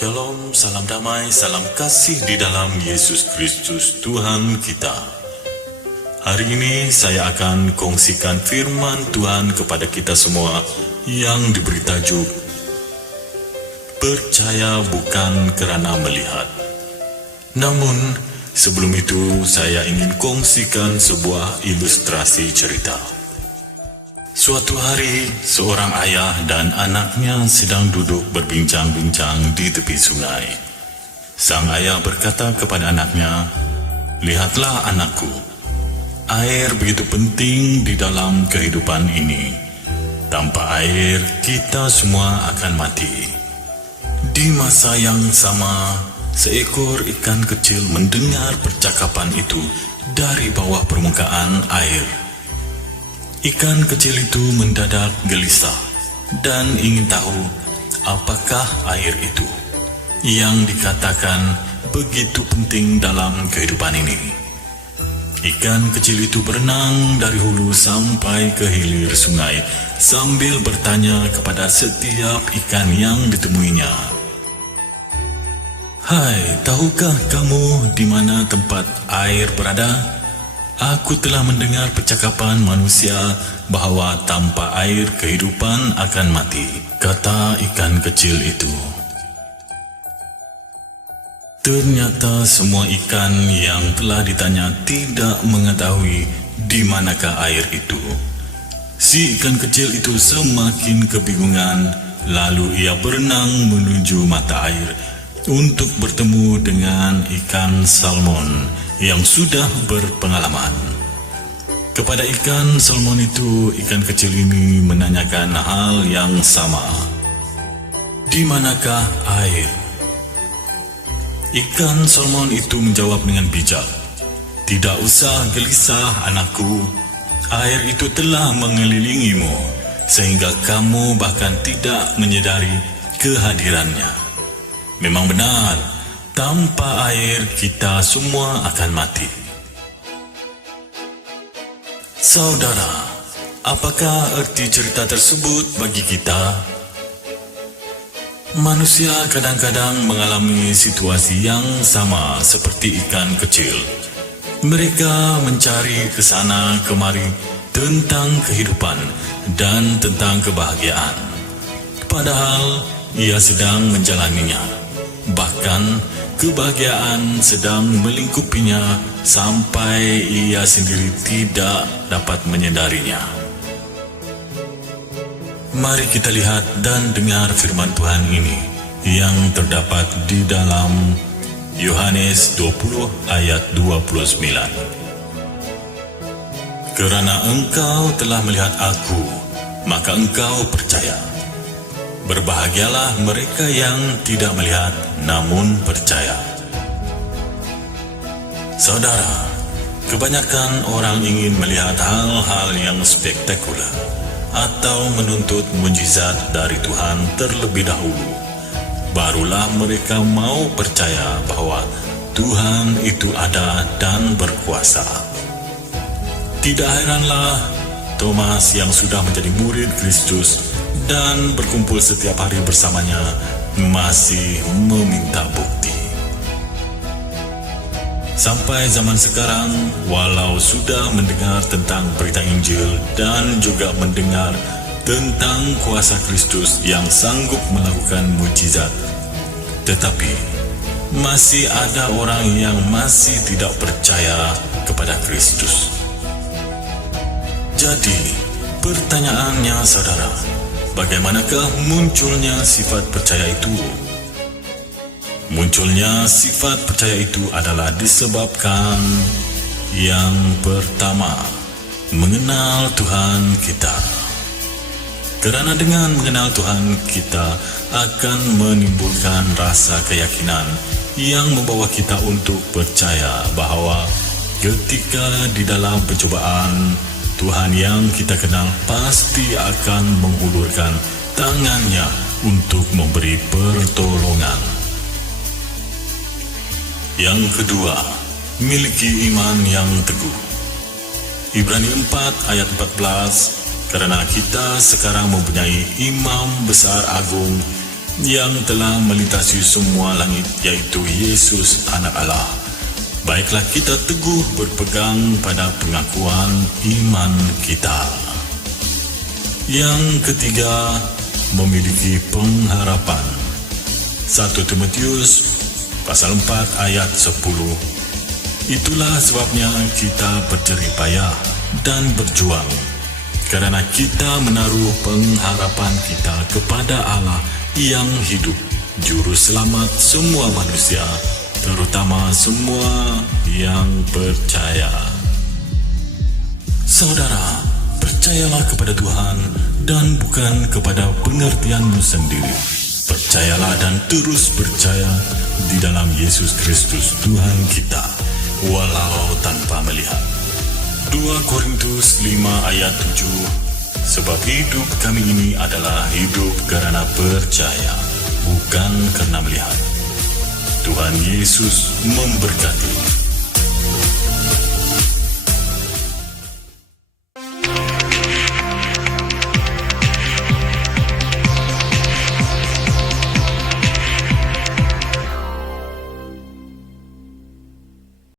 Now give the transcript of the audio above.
Shalom, salam damai, salam kasih di dalam Yesus Kristus Tuhan kita. Hari ini saya akan kongsikan firman Tuhan kepada kita semua yang diberi tajuk Percaya bukan kerana melihat. Namun, sebelum itu saya ingin kongsikan sebuah ilustrasi cerita. Suatu hari, seorang ayah dan anaknya sedang duduk berbincang-bincang di tepi sungai. Sang ayah berkata kepada anaknya, "Lihatlah anakku, air begitu penting di dalam kehidupan ini. Tanpa air, kita semua akan mati." Di masa yang sama, seekor ikan kecil mendengar percakapan itu dari bawah permukaan air. Ikan kecil itu mendadak gelisah dan ingin tahu apakah air itu yang dikatakan begitu penting dalam kehidupan ini. Ikan kecil itu berenang dari hulu sampai ke hilir sungai sambil bertanya kepada setiap ikan yang ditemuinya, "Hai, tahukah kamu di mana tempat air berada? Aku telah mendengar percakapan manusia bahwa tanpa air kehidupan akan mati," kata ikan kecil itu. Ternyata semua ikan yang telah ditanya tidak mengetahui di manakah air itu. Si ikan kecil itu semakin kebingungan, lalu ia berenang menuju mata air untuk bertemu dengan ikan salmon yang sudah berpengalaman. Kepada ikan salmon itu, ikan kecil ini menanyakan hal yang sama. "Di manakah air?" Ikan salmon itu menjawab dengan bijak, "Tidak usah gelisah, anakku. Air itu telah mengelilingimu, sehingga kamu bahkan tidak menyadari kehadirannya. Memang benar, tanpa air kita semua akan mati." Saudara, apakah arti cerita tersebut bagi kita? Manusia kadang-kadang mengalami situasi yang sama seperti ikan kecil. Mereka mencari ke sana kemari tentang kehidupan dan tentang kebahagiaan. Padahal ia sedang menjalaninya. Bahkan kebahagiaan sedang melingkupinya sampai ia sendiri tidak dapat menyadarinya. Mari kita lihat dan dengar firman Tuhan ini yang terdapat di dalam Yohanes 20 ayat 29. "Kerana engkau telah melihat aku, maka engkau percaya. Berbahagialah mereka yang tidak melihat namun percaya." Saudara, kebanyakan orang ingin melihat hal-hal yang spektakuler atau menuntut mujizat dari Tuhan terlebih dahulu. Barulah mereka mau percaya bahwa Tuhan itu ada dan berkuasa. Tidak heranlah Thomas yang sudah menjadi murid Kristus dan berkumpul setiap hari bersamanya masih meminta bukti. Sampai zaman sekarang, walau sudah mendengar tentang berita Injil dan juga mendengar tentang kuasa Kristus yang sanggup melakukan mujizat, tetapi masih ada orang yang masih tidak percaya kepada Kristus. Jadi, pertanyaannya saudara, bagaimanakah munculnya sifat percaya itu? Munculnya sifat percaya itu adalah disebabkan yang pertama, mengenal Tuhan kita. Karena dengan mengenal Tuhan kita akan menimbulkan rasa keyakinan yang membawa kita untuk percaya bahwa ketika di dalam pencobaan, Tuhan yang kita kenal pasti akan mengulurkan tangannya untuk memberi pertolongan. Yang kedua, miliki iman yang teguh. Ibrani 4 ayat 14, "Karena kita sekarang mempunyai imam besar agung yang telah melintasi semua langit, yaitu Yesus Anak Allah. Baiklah kita teguh berpegang pada pengakuan iman kita. Yang ketiga, memiliki pengharapan. 1 Timotius pasal 4 ayat 10. Itulah sebabnya kita berjerih payah dan berjuang, karena kita menaruh pengharapan kita kepada Allah yang hidup, juru selamat semua manusia, terutama semua yang percaya. Saudara, percayalah kepada Tuhan dan bukan kepada pengertianmu sendiri. Percayalah dan terus percaya di dalam Yesus Kristus Tuhan kita, walau tanpa melihat. 2 Korintus 5 ayat 7. Sebab hidup kami ini adalah hidup karena percaya, bukan karena melihat. Tuhan Yesus memberkati.